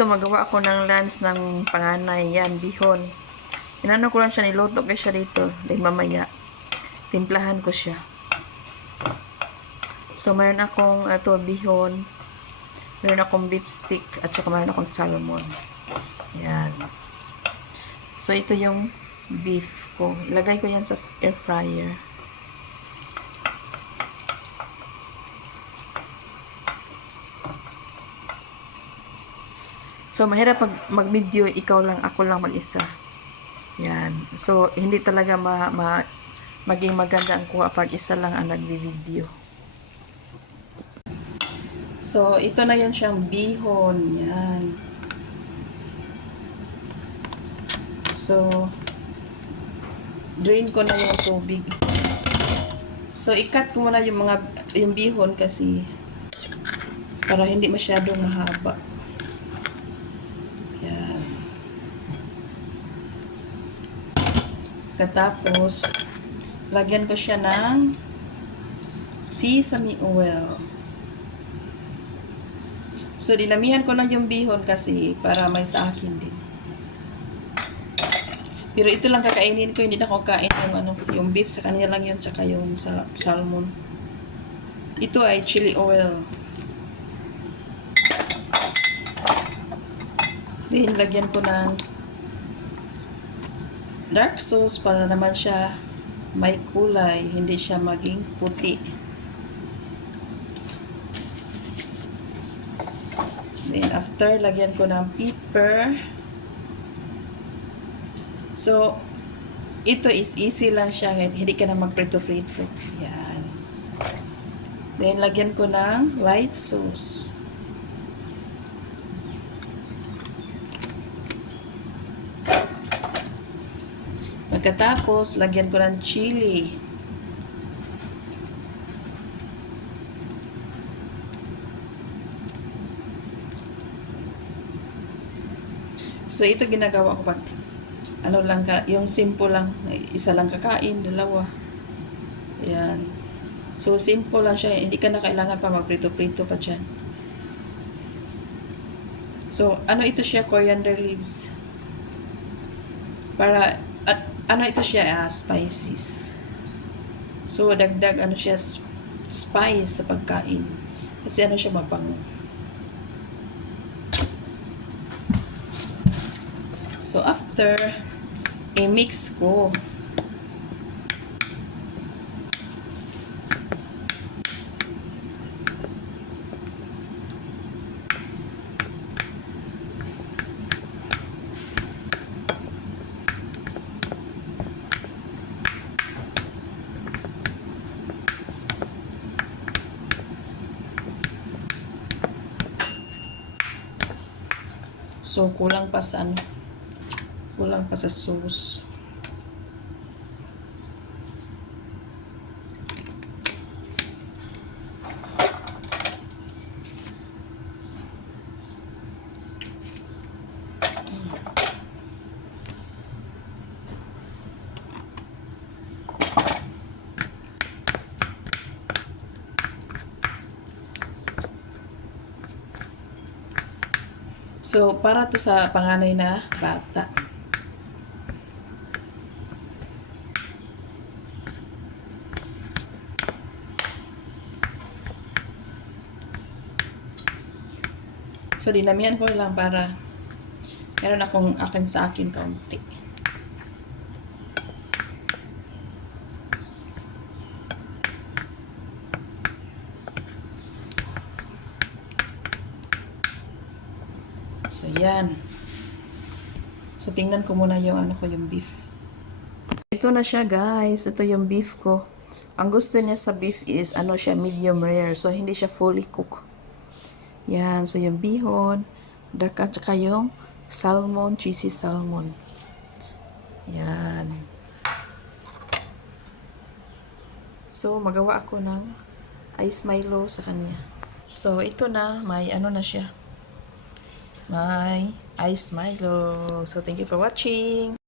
ito, magawa ako ng lunch ng panganay. Yan, bihon. Inano ko lang siya, niluto ko siya dito. Then mamaya, timplahan ko siya. So, meron akong bihon. Meron akong beef stick. At saka meron akong salmon. Yan. So, ito yung beef ko. Ilagay ko yan sa air fryer. So, mahirap mag-video, ikaw lang, ako lang mag-isa. Yan. So, hindi talaga maging maganda ang kuha pag isa lang ang nagbi-video. So, ito na yan siyang bihon. Yan. So, drain ko na yung tubig. So, i-cut ko muna yung bihon kasi para hindi masyadong mahaba. Yan. Katapos, lagyan ko siya ng sesame oil. So, dinamihan ko lang yung bihon kasi para may sa akin din. Pero ito lang kakainin ko, hindi na ako kain yung beef, sa kanya lang yun, tsaka yung sa salmon. Ito ay chili oil. Then, lagyan ko ng dark sauce para naman siya may kulay, hindi siya maging puti. Then, after, lagyan ko ng pepper. So, ito is easy lang siya, hindi ka na magprito-prito. Yan. Then, lagyan ko ng light sauce. Pagkatapos, lagyan ko ng chili. So, ito ginagawa ko pag yung simple lang, isa lang kakain, dalawa. Ayan. So, simple lang siya, hindi ka na kailangan pa magprito-prito pa dyan. So, ito siya, coriander leaves. Para, ito siya, spices. So, dagdag, siya, spice sa pagkain. Kasi siya, mabango. So, after, i-mix ko. So, kulang pa sa sauce. So, para to sa panganay na bata. So, dinamihan ko lang para meron akong sa akin kaunti. So, yan. So, tingnan ko muna yung yung beef. Ito na siya, guys. Ito yung beef ko. Ang gusto niya sa beef is, siya, medium rare. So, hindi siya fully cooked. Yan. So, yung bihon, at saka yung salmon, cheesy salmon. Yan. So, magawa ako ng ice Milo sa kanya. So, ito na. May na siya. My ice Milo. So, thank you for watching.